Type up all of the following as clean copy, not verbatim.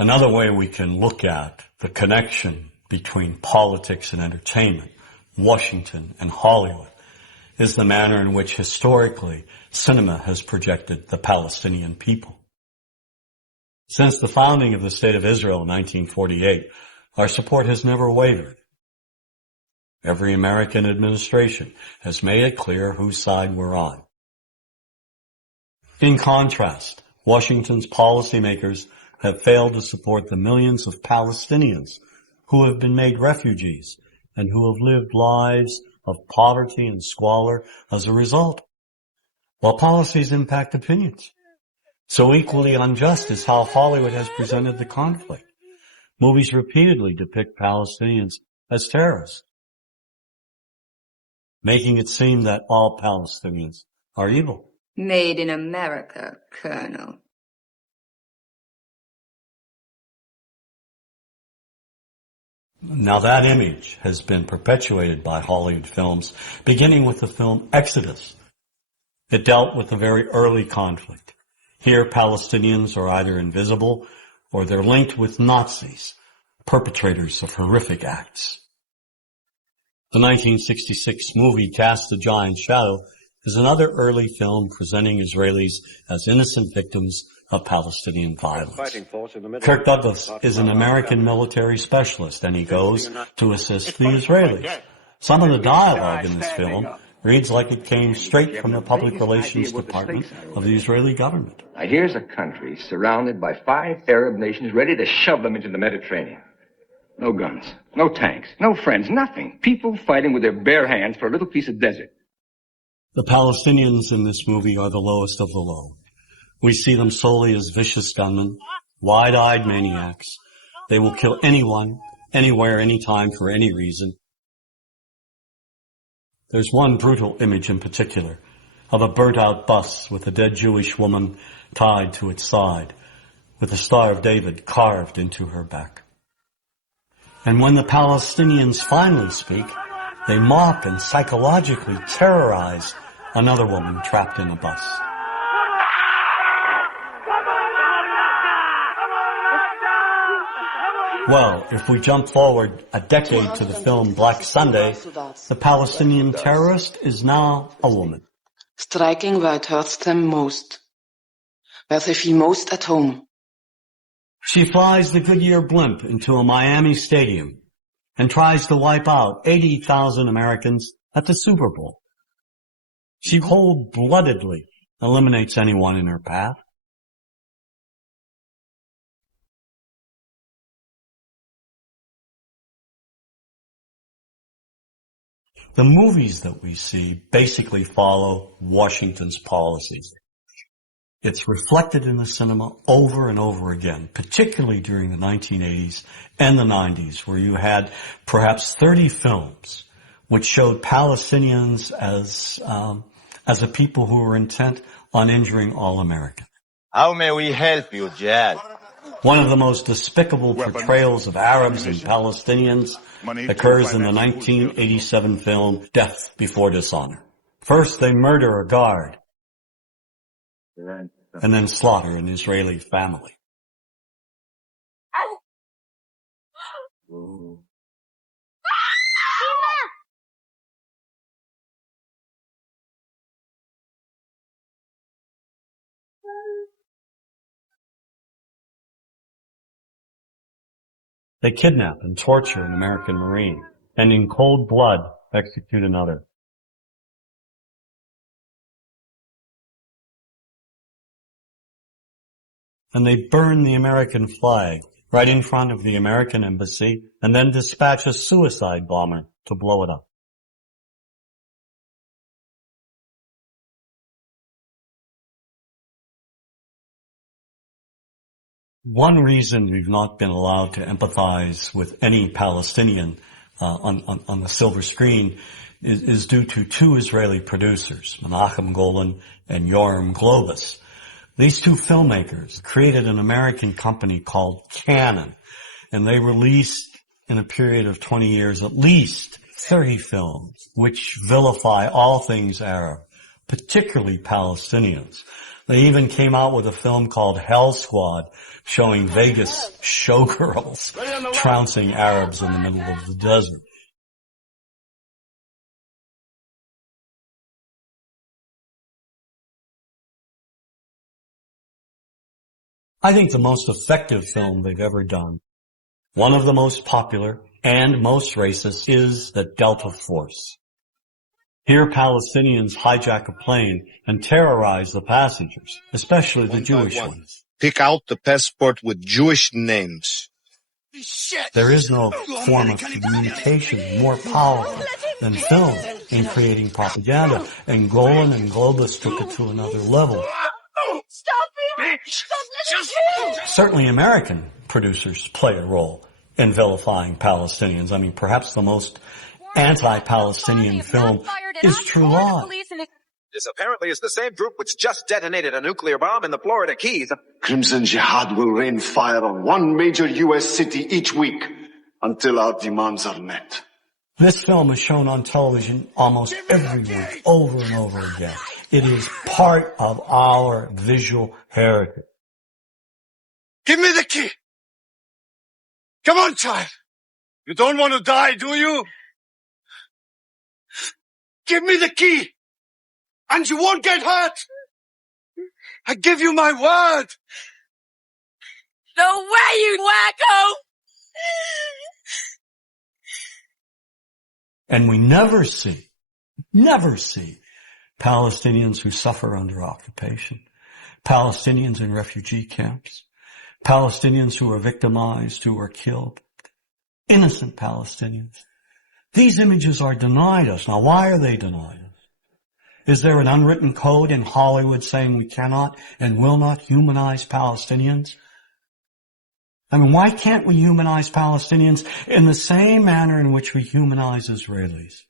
Another way we can look at the connection between politics and entertainment, Washington and Hollywood, is the manner in which historically cinema has projected the Palestinian people. Since the founding of the State of Israel in 1948, our support has never wavered. Every American administration has made it clear whose side we're on. In contrast, Washington's policymakers have failed to support the millions of Palestinians who have been made refugees and who have lived lives of poverty and squalor as a result, while policies impact opinions. So equally unjust is how Hollywood has presented the conflict. Movies repeatedly depict Palestinians as terrorists, making it seem that all Palestinians are evil. Made in America, Colonel. Now that image has been perpetuated by Hollywood films, beginning with the film Exodus. It dealt with a very early conflict. Here, Palestinians are either invisible or they're linked with Nazis, perpetrators of horrific acts. The 1966 movie Cast a Giant Shadow is another early film presenting Israelis as innocent victims of Palestinian violence. Kirk Douglas is an American military specialist, and he goes to assist the Israelis. Some of the dialogue in this film reads like it came straight from the public relations department of the Israeli government. Now here's a country surrounded by 5 Arab nations ready to shove them into the Mediterranean. No guns, no tanks, no friends, nothing. People fighting with their bare hands for a little piece of desert. The Palestinians in this movie are the lowest of the low. We see them solely as vicious gunmen, wide-eyed maniacs. They will kill anyone, anywhere, anytime, for any reason. There's one brutal image in particular of a burnt-out bus with a dead Jewish woman tied to its side, with the Star of David carved into her back. And when the Palestinians finally speak, they mock and psychologically terrorize another woman trapped in a bus. Well, if we jump forward a decade to the film Black Sunday, the Palestinian terrorist is now a woman. Striking where it hurts them most, where they feel most at home. She flies the Goodyear blimp into a Miami stadium and tries to wipe out 80,000 Americans at the Super Bowl. She cold-bloodedly eliminates anyone in her path. The movies that we see basically follow Washington's policies. It's reflected in the cinema over and over again, particularly during the 1980s and the 90s, where you had perhaps 30 films which showed Palestinians as a people who were intent on injuring all Americans. How may we help you, Jad? One of the most despicable portrayals of Arabs and Palestinians occurs in the 1987 film Death Before Dishonor. First, they murder a guard and then slaughter an Israeli family. They kidnap and torture an American Marine, and in cold blood execute another. And they burn the American flag right in front of the American embassy and then dispatch a suicide bomber to blow it up. One reason we've not been allowed to empathize with any Palestinian on the silver screen is due to 2 Israeli producers, Menachem Golan and Yoram Globus. These 2 filmmakers created an American company called Canon, and they released in a period of 20 years at least 30 films which vilify all things Arab, particularly Palestinians. They even came out with a film called Hell Squad, showing Vegas showgirls trouncing Arabs in the middle of the desert. I think the most effective film they've ever done, one of the most popular and most racist, is The Delta Force. Here Palestinians hijack a plane and terrorize the passengers, especially the Jewish ones. Pick out the passport with Jewish names. There is no form of communication more powerful than film in creating propaganda, and Golan and Globus took it to another level. Certainly American producers play a role in vilifying Palestinians. I mean, perhaps the most anti-Palestinian film is True Lies. This apparently is the same group which just detonated a nuclear bomb in the Florida Keys. Crimson Jihad will rain fire on one major U.S. city each week until our demands are met. This film is shown on television almost every week, over and over again. It is part of our visual heritage. Give me the key! Come on, child! You don't want to die, do you? Give me the key! And you won't get hurt! I give you my word! No way, you wacko! And we never see Palestinians who suffer under occupation, Palestinians in refugee camps, Palestinians who are victimized, who are killed, innocent Palestinians. These images are denied us. Now, why are they denied us? Is there an unwritten code in Hollywood saying we cannot and will not humanize Palestinians? I mean, why can't we humanize Palestinians in the same manner in which we humanize Israelis?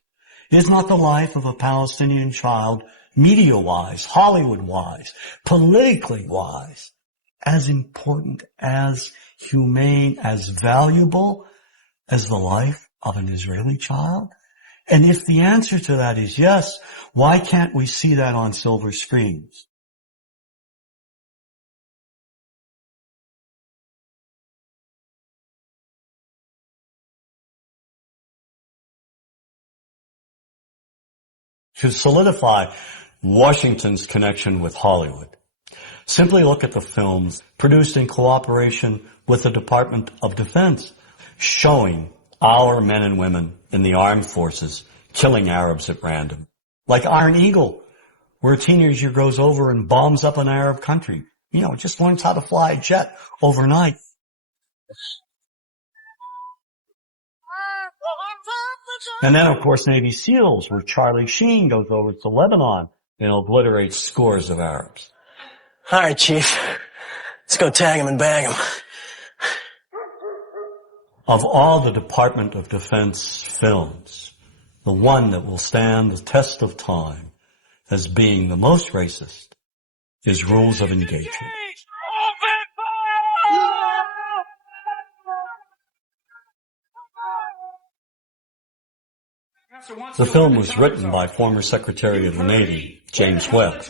Is not the life of a Palestinian child, media-wise, Hollywood-wise, politically-wise, as important, as humane, as valuable as the life of an Israeli child? And if the answer to that is yes, why can't we see that on silver screens? To solidify Washington's connection with Hollywood, simply look at the films produced in cooperation with the Department of Defense, showing our men and women in the armed forces killing Arabs at random. Like Iron Eagle, where a teenager goes over and bombs up an Arab country. You know, just learns how to fly a jet overnight. And then, of course, Navy SEALs, where Charlie Sheen goes over to Lebanon and obliterates scores of Arabs. All right, Chief. Let's go tag him and bag him. Of all the Department of Defense films, the one that will stand the test of time as being the most racist is Rules of Engagement. The film was written by former Secretary of the Navy, James Webb.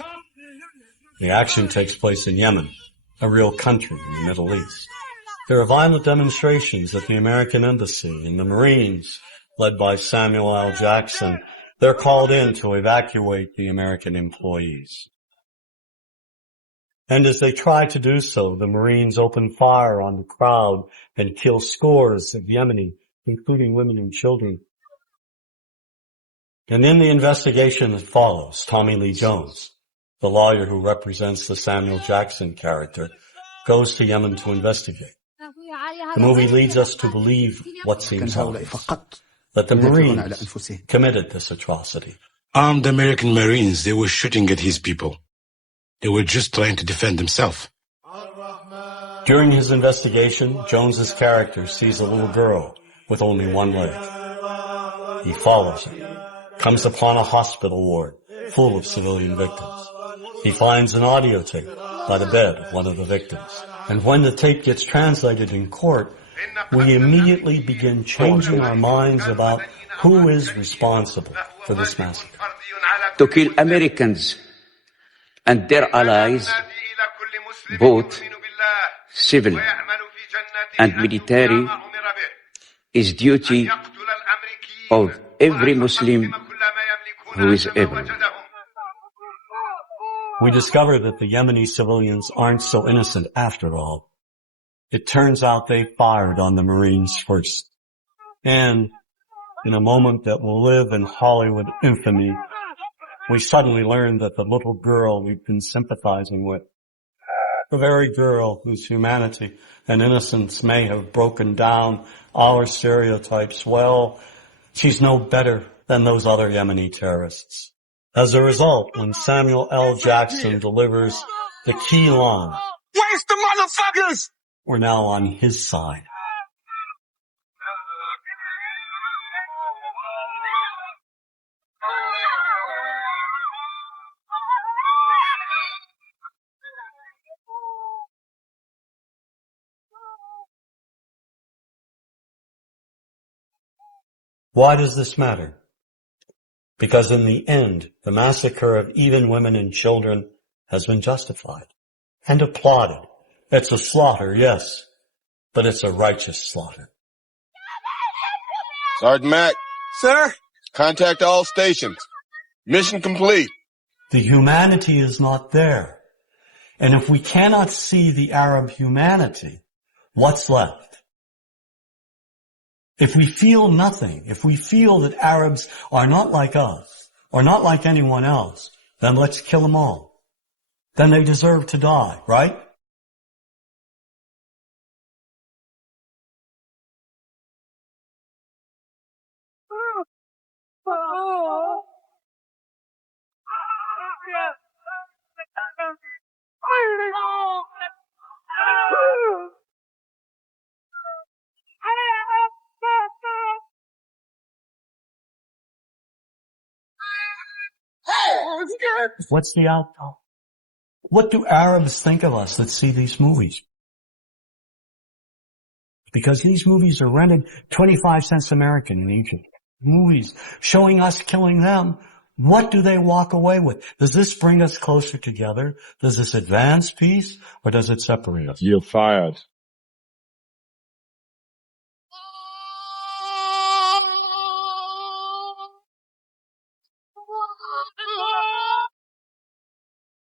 The action takes place in Yemen, a real country in the Middle East. There are violent demonstrations at the American Embassy, and the Marines, led by Samuel L. Jackson, they're called in to evacuate the American employees. And as they try to do so, the Marines open fire on the crowd and kill scores of Yemeni, including women and children. And in the investigation that follows, Tommy Lee Jones, the lawyer who represents the Samuel Jackson character, goes to Yemen to investigate. The movie leads us to believe what seems obvious, that the Marines committed this atrocity. Armed American Marines, they were shooting at his people. They were just trying to defend themselves. During his investigation, Jones's character sees a little girl with only one leg. He follows her, comes upon a hospital ward full of civilian victims. He finds an audio tape by the bed of one of the victims. And when the tape gets translated in court, we immediately begin changing our minds about Who is responsible for this massacre? To kill Americans and their allies, both civil and military, is duty of every Muslim who is able. We discover that the Yemeni civilians aren't so innocent after all. It turns out they fired on the Marines first. And in a moment that will live in Hollywood infamy, we suddenly learn that the little girl we've been sympathizing with, the very girl whose humanity and innocence may have broken down our stereotypes, well, she's no better than those other Yemeni terrorists. As a result, when Samuel L. Jackson delivers the key line, Where's the motherfuckers? we're now on his side. Why does this matter? Because in the end, the massacre of even women and children has been justified and applauded. It's a slaughter, yes, but it's a righteous slaughter. Sergeant Mack. Sir? Contact all stations. Mission complete. The humanity is not there. And if we cannot see the Arab humanity, what's left? If we feel nothing, if we feel that Arabs are not like us, or not like anyone else, then let's kill them all. Then they deserve to die, right? What's the outcome? What do Arabs think of us that see these movies? Because these movies are rented 25 cents American in Egypt. Movies showing us killing them. What do they walk away with? Does this bring us closer together? Does this advance peace or does it separate us? You're fired.